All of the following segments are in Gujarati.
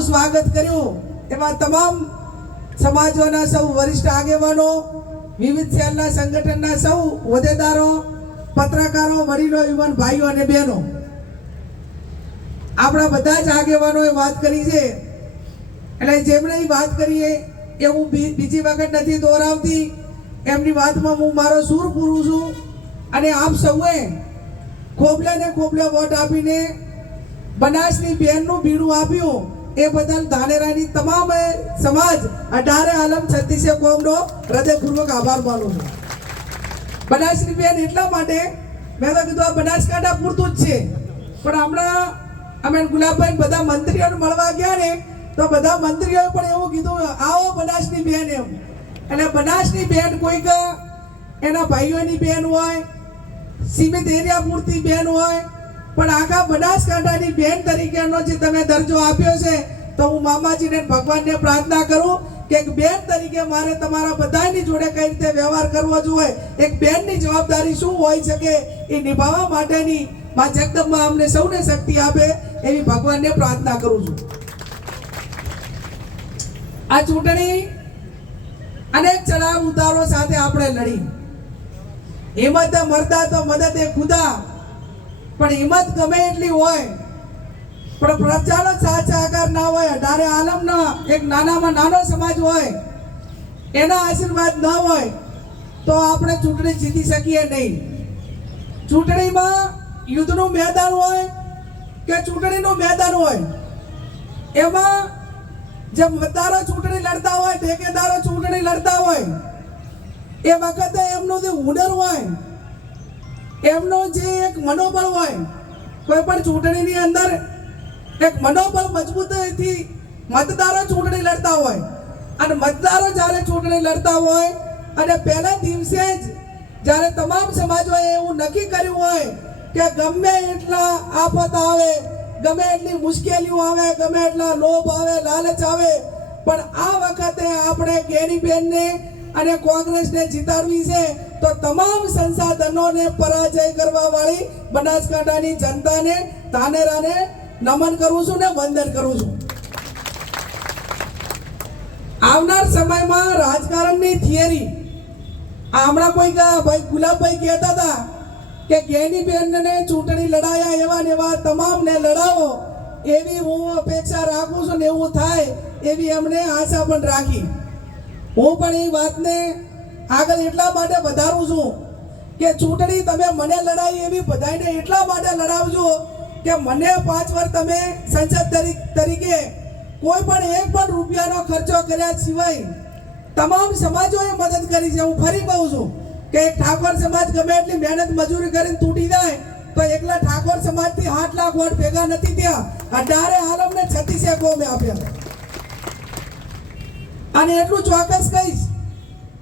સ્વાગત કર્યું. એમાં તમામ સમાજોના સૌ વરિષ્ઠ આગેવાનો, વિવિધ શહેરના સંગઠનના સૌ હોદ્દેદારો, પત્રકારો, વડીલો, યુવાન ભાઈઓ અને બહેનો. આપણા બધા જ આગેવાનોએ વાત કરી છે. એટલે જેમણે વાત કરીએ, એ હું બીજી વખત નથી દોહરાવતી. એમની વાતમાં હું મારો સૂર પૂરું છું. અને આપ સૌએ ખોબલે ને ખોબલે વોટ આપીને બનાસની બેનનું બીડું આપ્યું. એ બદલ ધાનેરાની તમામ સમાજ અઢારે આલમ છત્તીસે કોમનો હૃદયપૂર્વક આભાર માનું છું. બનાસની બેન એટલા માટે, મેં તો કીધું આ બનાસકાંઠા પૂરતું જ છે. પણ હમણાં અમે ગુલાબભાઈ બધા મંત્રીઓને મળવા ગયા ને, તો બધા મંત્રીઓએ પણ એવું કીધું, આવો બનાસની બેન એમ. એટલે બનાસની બેન કોઈક એના ભાઈઓની બેન હોય, સીમિત એરિયા પૂરતી બેન હોય પણ આખા બનાસકાંઠાની બેન તરીકેનો જે તમે દરજ્જો આપ્યો છે, તો હું મામાજીને ભગવાનને પ્રાર્થના કરું કે એક બેન તરીકે મારે તમારા બધાની જોડે કઈ રીતે વ્યવહાર કરવો જોઈએ એક બેનની જવાબદારી શું હોઈ શકે એ નિભાવવા માટેની માં જગદંબા અમને સૌને શક્તિ આપે એવી ભગવાનને પ્રાર્થના કરું છું. આ ચૂંટણી અનેક ચડાવ ઉતારો સાથે આપણે લડી. હિંમત મરતા તો મદદ એ ખુદા. પણ હિંમત ગમે એટલી હોય, પણ પ્રચારક સાચા આકાર ના હોય, અઢારે આલમના એક નાનામાં નાનો સમાજ હોય, એના આશીર્વાદ ન હોય, તો આપણે ચૂંટણી જીતી શકીએ નહીં. ચૂંટણીમાં યુદ્ધનું મેદાન હોય કે ચૂંટણીનું મેદાન હોય, એમાં જે મતદારો ચૂંટણી લડતા હોય, ઠેકેદારો ચૂંટણી લડતા હોય એ વખતે એમનું જે હુનર હોય એમનો જે એક મનોબળ હોય, કોઈ પણ ચૂંટણીની અંદર એક મનોબળ મજબૂતીથી મતદારો ચૂંટણી લડતા હોય. અને મતદારો જ્યારે ચૂંટણી લડતા હોય અને પહેલા દિવસે જ જ્યારે તમામ સમાજોએ એવું નક્કી કર્યું હોય કે ગમે એટલા આફત આવે, ગમે એટલી મુશ્કેલીઓ આવે, ગમે એટલા લોભ આવે, લાલચ આવે, પણ આ વખતે આપણે ગેરીબેનને અને કોંગ્રેસને જીતાડવી છે. તો તમામ સંસાધનોને પરાજય કરવા વાળી બનાસકાંઠાની જનતાને, ધાનેરાને નમન કરું છું ને વંદન કરું છું. આવનાર સમયમાં રાજકારણની થિયરી. હમણાં કોઈ ભાઈ ગુલાબભાઈ કહેતા હતા કે ગેની બેનને ચૂંટણી લડાયા એવા ને એવા તમામને લડાવો. એવી હું અપેક્ષા રાખું છું ને એવું થાય એવી એમણે આશા પણ રાખી. હું પણ એ વાતને આગળ એટલા માટે વધારું છું કે ચૂંટણી તમે મને લડાઈ એવી બધાને એટલા માટે લડાવજો કે મને પાંચ વર્ષ તમે સંસદ તરીકે કોઈ પણ એક પણ રૂપિયાનો ખર્ચો કર્યા સિવાય તમામ સમાજોએ મદદ કરી છે. હું ફરી કહું છું કે એક ઠાકોર સમાજ ગમે એટલી મહેનત મજૂરી કરીને તૂટી જાય તો એકલા ઠાકોર સમાજથી આઠ લાખ વોટ ભેગા નથી ત્યાં અઢારે આલમને છત્તીસે કોમે આપ્યા. અને એટલું ચોક્કસ કહીશ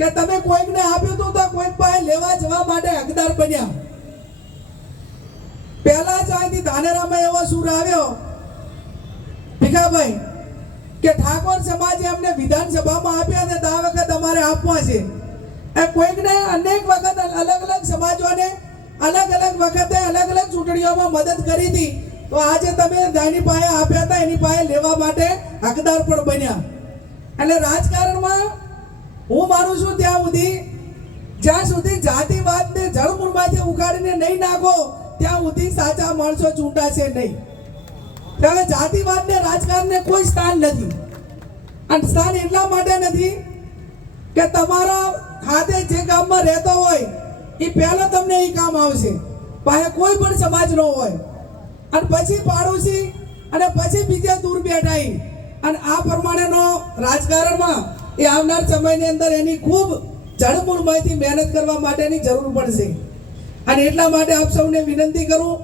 કે તમે કોઈકને આપ્યું હતું તો કોઈક પાસે લેવા જવા માટે હકદાર બન્યા. પહેલા જ ધાનેરામાં એવો સુર આવ્યો. ભીખાભાઈ, કે ઠાકોર સમાજે અમને વિધાનસભામાં આપ્યા તો આ વખત અમારે આપવા છે. એ કોઈકને અનેક વખત અલગ અલગ સમાજોને અલગ અલગ વખતે અલગ અલગ ચૂંટણીઓમાં મદદ કરી હતી. તો આજે તમે જેની પાસે આપ્યા હતા, એની પાસે લેવા માટે હકદાર પણ બન્યા. એટલે રાજકારણમાં હું માનું છું ત્યાં સુધી. જ્યાં સુધી જાતિવાદને જળમૂળમાંથી ઉગાડીને નહીં નાખો, ત્યાં સુધી સાચા માણસો ચૂંટાશે નહીં. ત્યારે જાતિવાદને, રાજકારણને કોઈ સ્થાન નથી. અને સ્થાન એટલા માટે નથી કે તમારા હાથે જે ગામમાં રહેતો હોય, એ પહેલો તમને એ કામ આવશે. પાસે કોઈ પણ સમાજનો હોય. અને પછી પાડોશી અને પછી બીજા દૂર બેઠાઈ. અને આ પ્રમાણેનો રાજકારણમાં એ આવનાર સમયની અંદર એની ખૂબ જળમૂળમાંથી મહેનત કરવા માટેની જરૂર પડશે. અને એટલા માટે આપ સૌને વિનંતી કરું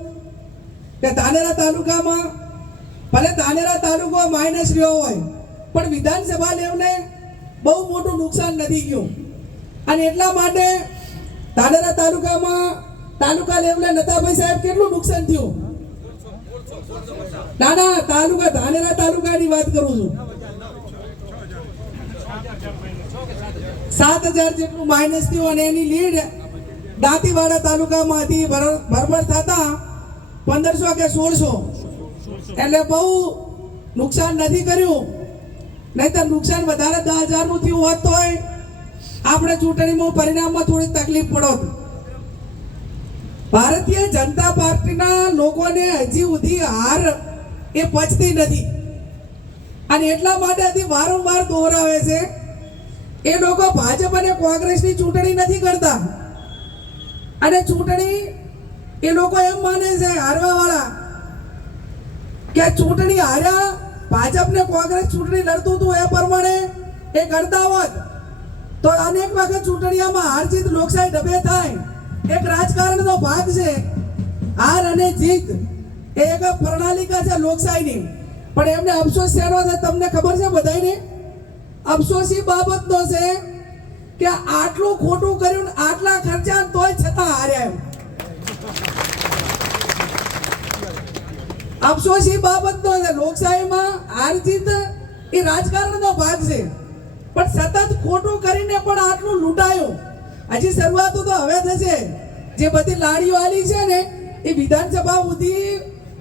કે તાનેરા તાલુકામાં, ભલે તાનેરા તાલુકો માઇનસ રહ્યો હોય, પણ વિધાનસભા લેવને બહુ મોટું નુકસાન નથી ગયું. અને એટલા માટે તાનેરા તાલુકામાં તાલુકા લેવલે નતાભાઈ સાહેબ કેટલું નુકસાન થયું? ના ના તાલુકા, ધાનેરા તાલુકાની વાત કરું છું. સાત હજાર જેટલું માઇનસ થયું અને એની લીડ દાંતીવાડા તાલુકામાં હતી ભર- ભરભર થતા પંદરસો કે સોળસો. એટલે બહુ નુકસાન નથી કર્યું. નહીતર નુકસાન વધારે દસ હજારનું થયું હોત તોય આપણે ચૂંટણીમાં પરિણામમાં થોડી તકલીફ પડોત ભારતીય જનતા પાર્ટીના લોકોને હજી સુધી હાર એ પચતી નથી. અને એટલા માટે હજી વારંવાર દોહરાવે છે એ લોકો ભાજપ અને કોંગ્રેસની ચૂંટણી નથી કરતા. અને ચૂંટણી એ લોકો એમ માને છે હારવાવાળા કે ચૂંટણી હાર્યા, ભાજપ ને કોંગ્રેસ ચૂંટણી લડતું હતું એ પ્રમાણે એ કરતા હોત, તો અનેક વખત ચૂંટણીઓમાં હાર જીત લોકશાહી ડબે થાય. એક રાજકારણનો ભાગ છે, હાર અને જીત. એ એક પ્રણાલિકા છે લોકશાહીની. પણ એમને અફસોસ શેનો છે, તમને ખબર છે બધાને અફસોસ એ બાબતનો છે કે આટલું ખોટું કર્યું આટલા ખર્ચા તોય છતાં હાર્યા એમ. અફસોસ એ બાબતનો છે. લોકશાહીમાં હાર જીત એ રાજકારણનો ભાગ છે. પણ સતત ખોટું કરીને પણ આટલું લૂંટાયું. હજી શરૂઆત તો હવે થશે. જે બધી લાડીઓ આલી છે ને, એ વિધાનસભા સુધી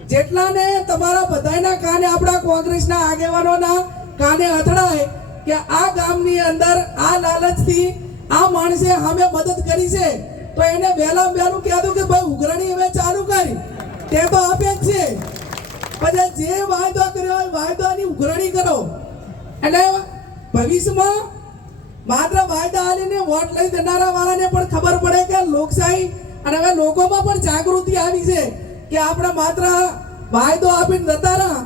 જેટલાને તમારા બધાના કાને આપણા કોંગ્રેસના આગેવાનોના કાને અથડાય કે આ ગામની અંદર આ લાલચથી આ માણસે સામે મદદ કરી છે, તો એને વહેલા વહેલું કહેતું કે ભાઈ ઉઘરણી હવે ચાલુ કરી. તે તો આપે જ છે. પછી જે વાયદો કર્યો હોય વાયદાની ઉઘરણી કરો. એટલે ભવિષ્યમાં માત્ર વાયદા આલીને વોટ લઈ દેનારા વાળાને પણ ખબર પડે કે લોકશાહી અને હવે લોકોમાં પણ જાગૃતિ આવી છે કે આપણે માત્ર વાયદો આપીને જતા રહ્યા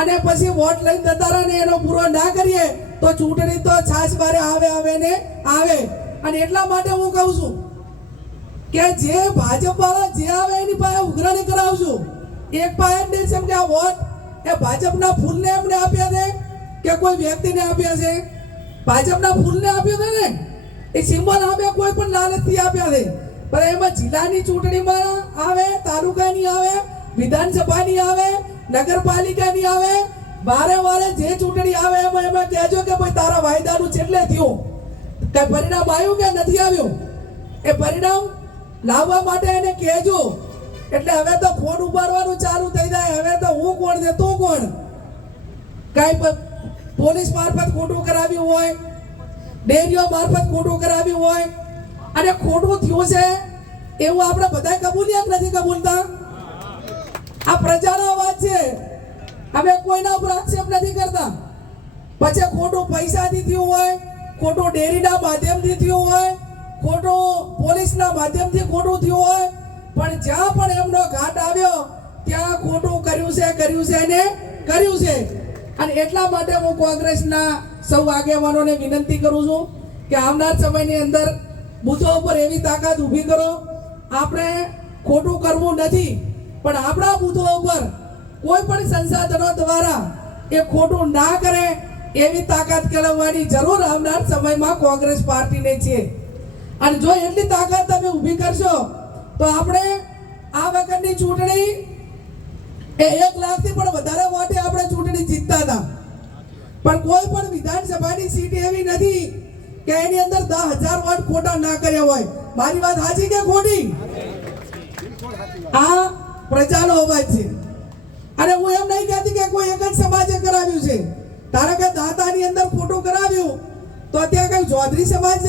અને પછી વોટ લઈને જતા રહ્યા ને એનો પૂરો ના કરીએ. તો ચૂંટણી તો છાસ બારે આવે આવે ને આવે. અને એટલા માટે હું કહું છું કે જે ભાજપ વાળા જે આવે એની પાસે ઉઘરાણી કરાવશું એક પાસે જ નહીં એમ કે આ વોટ એ ભાજપના ફૂલને એમને આપ્યા છે કે કોઈ વ્યક્તિને આપ્યા છે? ભાજપના ફૂલને આપ્યો છે ને? એ સિમ્બોલ આપ્યા કોઈ પણ લાલચથી આપ્યા છે. પણ એમાં જિલ્લાની ચૂંટણીમાં આવે, તાલુકાની આવે, વિધાનસભાની આવે, નગરપાલિકાની આવે વારે વારે જે ચૂંટણી આવે એમાં એમાં કહેજો કે ભાઈ તારા વાયદાનું છેલ્લે થયું. કઈ પરિણામ આવ્યું કે નથી આવ્યું? એ પરિણામ લાવવા માટે એને કહેજો. એટલે હવે તો ફોન ઉપાડવાનું ચાલુ થઈ જાય. હવે તો હું કોણ છે, તું કોણ? કઈ પોલીસ મારફત ખોટું કરાવ્યું હોય, ડેરીઓ મારફત ખોટું કરાવ્યું હોય, અને ખોટું થયું છે, એવું આપણે બધા કબૂલિયાત નથી કબૂલતા? આ પ્રજાનો અવાજ છે. અમે કોઈના ઉપર આક્ષેપ નથી કરતા. પછી ખોટું પૈસાથી થયું હોય, ખોટું ડેરીના માધ્યમથી થયું હોય, ખોટું પોલીસના માધ્યમથી ખોટું થયું હોય, પણ જ્યાં પણ એમનો ઘાટ આવ્યો, ત્યાં ખોટું કર્યું છે કર્યું છે ને કર્યું છે. અને એટલા માટે હું કોંગ્રેસના સૌ આગેવાનોને વિનંતી કરું છું કે આવનાર સમયની અંદર બુથો ઉપર એવી તાકાત ઊભી કરો. આપણે ખોટું કરવું નથી, પણ આપણા બુથો ઉપર કોઈ પણ સંસાધનો દ્વારા એ ખોટું ના કરે એવી તાકાત કેળવવાની જરૂર આવનાર સમયમાં કોંગ્રેસ પાર્ટીને છે. અને જો એટલી તાકાત તમે ઊભી કરશો તો આપણે આ વખતની ચૂંટણી એ એક લાખથી પણ વધારે વોટે આપણે ચૂંટણી જીતતા હતા. પણ કોઈ પણ વિધાનસભાની સીટ એવી નથી કે એની અંદર દસ હજાર વોટ ખોટા ના કર્યા હોય. મારી વાત સાચી કે ખોટી? આ પ્રજાનો અવાજ છે. અને હું એમ નહીં કહેતી કે કોઈ એક જ સમાજે કરાવ્યું છે. ધારો કે દાતાની અંદર ખોટું કરાવ્યું? તો ત્યાં કઈ ચૌધરી સમાજ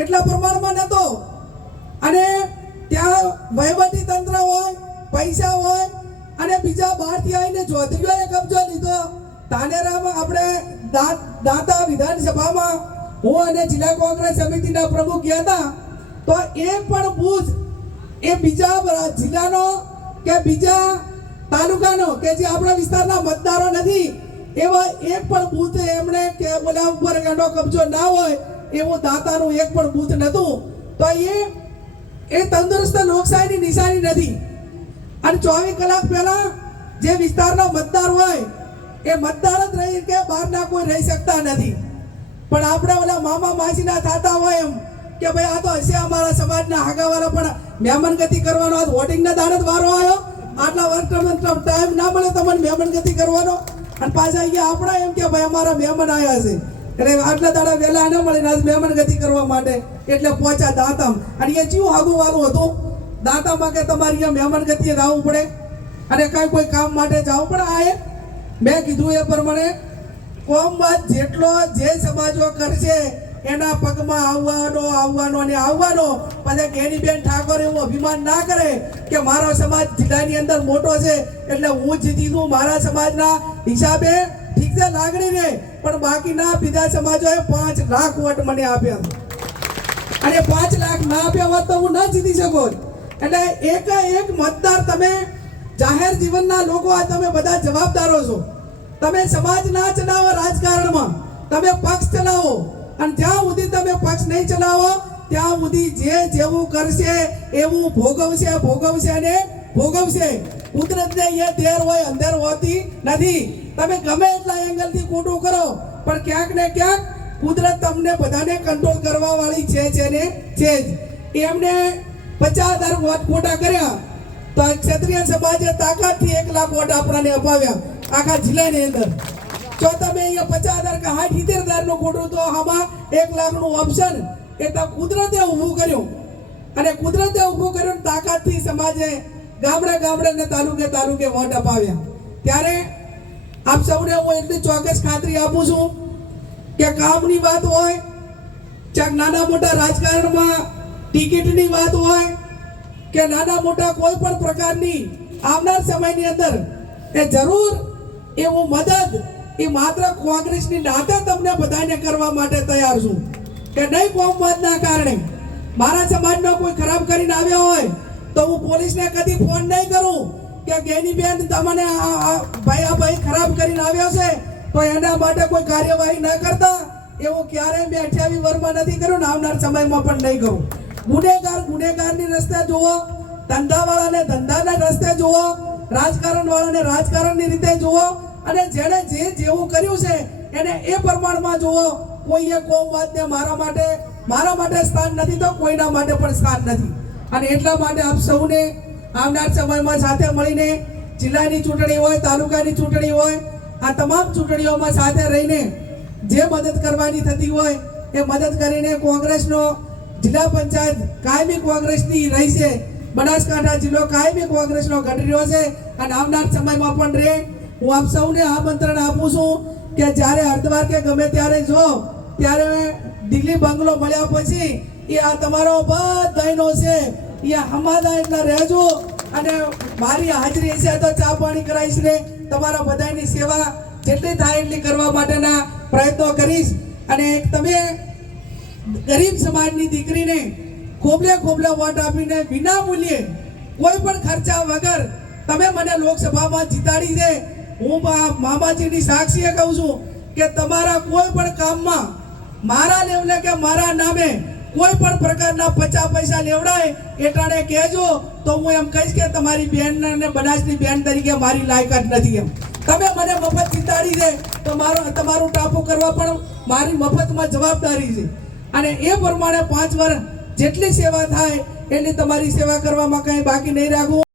એટલા પ્રમાણમાં નહોતો અને ત્યાં વહીવટી તંત્ર હોય, પૈસા હોય, અને બીજા બહારથી આવીને ચૌધરીઓએ કબજો લીધો. તાનેરામાં આપણે દાતા વિધાનસભામાં હું અને જિલ્લા કોંગ્રેસ સમિતિના પ્રમુખ ગયા હતા. તો એ પણ બૂથ, એ બીજા જિલ્લાનો કે બીજા તાલુકાનો કે જે આપણા વિસ્તારના મતદારો નથી, એવા એક પણ બૂથ એમણે કે બોલા ઉપર એનો કબજો ના હોય, એવું દાતાનું એક પણ બૂથ નહોતું. તો એ એ તંદુરસ્ત લોકશાહીની નિશાની નથી. અને ચોવીસ કલાક પહેલા જે વિસ્તારનો મતદાર હોય, એ મતદાર જ રહી કે બહારના કોઈ રહી શકતા નથી. પણ આપણે ઓલા મામા માસીના થતા હોય એમ, કે ભાઈ આ તો હશે અમારા સમાજના આગાવાળા પણ, મહેમાનગતિ કરવાનો, આ વોટિંગના દાડે જ વારો આવ્યો. આટલા વર્ષ ટાઈમ ના મળે તમને મહેમાનગતિ કરવાનો. અને પાછા અહીંયા આપણા એમ કે ભાઈ અમારા મહેમાન આવ્યા છે. એટલે આટલા દાડા વહેલા ન મળે ને મહેમાન મહેમાનગતિ કરવા માટે. એટલે પહોંચ્યા દાંતમ. અને એ જીવ આગું વાળું હતું. દાંતામાં કે તમારે અહીંયા મહેમાનગતિએ જવું પડે. અને કાંઈ કોઈ કામ માટે જવું પડે. આ એ મેં કીધું એ પ્રમાણે કોમવાદ જેટલો જે સમાજો કરશે એના પગમાં આવવાનો આવવાનો અને આવવાનો. પછી કેણીબેન ઠાકોર એવું અભિમાન ના કરે કે મારો સમાજ જિલ્લાની અંદર મોટો છે એટલે હું જીતી છું મારા સમાજના હિસાબે ઠીક છે લાગણી રે પણ બાકીના બીજા સમાજોએ પાંચ લાખ વોટ મને આપ્યા. અને પાંચ લાખ ના આપ્યા હોત તો હું ન જીતી શકો. એટલે એક એક મતદાર તમે જાહેર જીવનના લોકો આ તમે બધા જવાબદારો છો. તમે સમાજ ના ચલાવો રાજકારણમાં. તમે પક્ષ ચલાવો અને જ્યાં સુધી તમે પક્ષ નહીં ચલાવો, ત્યાં સુધી જે જેવું કરશે, એવું ભોગવશે ભોગવશે અને ભોગવશે. કુદરતને એ દેર હોય અંધેર હોતી નથી. તમે ગમે એટલા એંગલથી ખોટું કરો, પણ ક્યાંક ને ક્યાંક કુદરત તમને બધાને કંટ્રોલ કરવા વાળી છે છે ને છે જ. એમને પચાસ હજાર વોટ ખોટા કર્યા. તો ક્ષત્રિય સમાજે તાકાતથી એક લાખ વોટ આપણને અપાવ્યા. આખા જિલ્લાની અંદર. જો તમે અહીંયા પચાસ હજાર કે સાઠ, સિત્તેર હજારનું ખોટું તો આમાં એક લાખનું ઓપ્શન એ તો કુદરતે ઊભું કર્યું. અને કુદરતે ઊભું કર્યું તાકાતથી સમાજે ગામડે ગામડે ને તાલુકે તાલુકે વોટ અપાવ્યા. ત્યારે આપ સૌને હું એટલી ચોક્કસ ખાતરી આપું છું કે કામની વાત હોય ચાક નાના મોટા રાજકારણમાં ટિકિટની વાત હોય, કે નાના મોટા કોઈ પણ પ્રકારની આવનાર સમયની અંદર એ જરૂર એવું મદદ એ માત્ર કોંગ્રેસની નાતે તમને બધાને કરવા માટે તૈયાર છું. કે નહીં કોમવાદના કારણે? મારા સમાજનો કોઈ ખરાબ કરીને આવ્યો હોય, તો હું પોલીસને કદી ફોન નહીં કરું કે ગેની બેન તમને ભાઈ, આ ભાઈ ખરાબ કરીને આવ્યો છે, તો એના માટે કોઈ કાર્યવાહી ન કરતા? એવું ક્યારેય મેં અઠ્યાવીસ વર્ષમાં નથી કર્યું ને આવનાર સમયમાં પણ નહીં કરું. ગુનેગાર ગુનેગારની રસ્તે જુઓ, ધંધાવાળાને ધંધાના રસ્તે જુઓ રાજકારણ વાળાને રાજકારણની રીતે જુઓ અને જેણે જે જેવું કર્યું છે, એને એ પ્રમાણમાં જુઓ, કોઈએ કોમવાદને મારા માટે મારા માટે સ્થાન નથી તો કોઈના માટે પણ સ્થાન નથી. અને એટલા માટે આપ સૌને આવનાર સમયમાં સાથે મળીને જિલ્લાની ચૂંટણી હોય, તાલુકાની ચૂંટણી હોય, આ તમામ ચૂંટણીઓમાં સાથે રહીને જે મદદ કરવાની થતી હોય, એ મદદ કરીને કોંગ્રેસનો જિલ્લા પંચાયત કાયમી કોંગ્રેસની રહી છે. બનાસકાંઠા જિલ્લો કાયમી કોંગ્રેસનો ઘટી રહ્યો છે. અને આવનાર સમયમાં પણ રહે. હું આપ સૌને આમંત્રણ આપું છું કે જ્યારે હરદ્વાર કે ગમે ત્યારે જો, ત્યારે દિલ્હી બંગલો મળ્યા પછી એ આ તમારો બધાનો છે, એ હમાદા એટલા રહેજો અને મારી હાજરી છે તો ચા પાણી કરાવીશ ને તમારા બધાની સેવા જેટલી થાય એટલી કરવા માટેના પ્રયત્નો કરીશ. અને તમે ગરીબ સમાજની દીકરીને ખોબલે ખોબલે વોટ આપીને વિના મૂલ્યે કોઈ પણ ખર્ચા વગર તમે મને લોકસભામાં જીતાડી છે હું મામાજીની સાક્ષીએ કહું છું કે તમારા કોઈ પણ કામમાં મારા લેવલે કે મારા નામે કોઈ પણ પ્રકારના પચાસ પૈસા લેવડાય, એટાણે કહેજો તો હું એમ કહીશ કે તમારી બેન અને બનાસની બેન તરીકે મારી લાયકાત નથી એમ. તમે મને મફત જીતાડી દે તો મારો, તમારું ટાપુ કરવા પણ મારી મફતમાં જવાબદારી છે. અને એ પ્રમાણે પાંચ વર્ષ જેટલી સેવા થાય એટલી તમારી સેવા કરવામાં કંઈ બાકી નહીં રાખવું.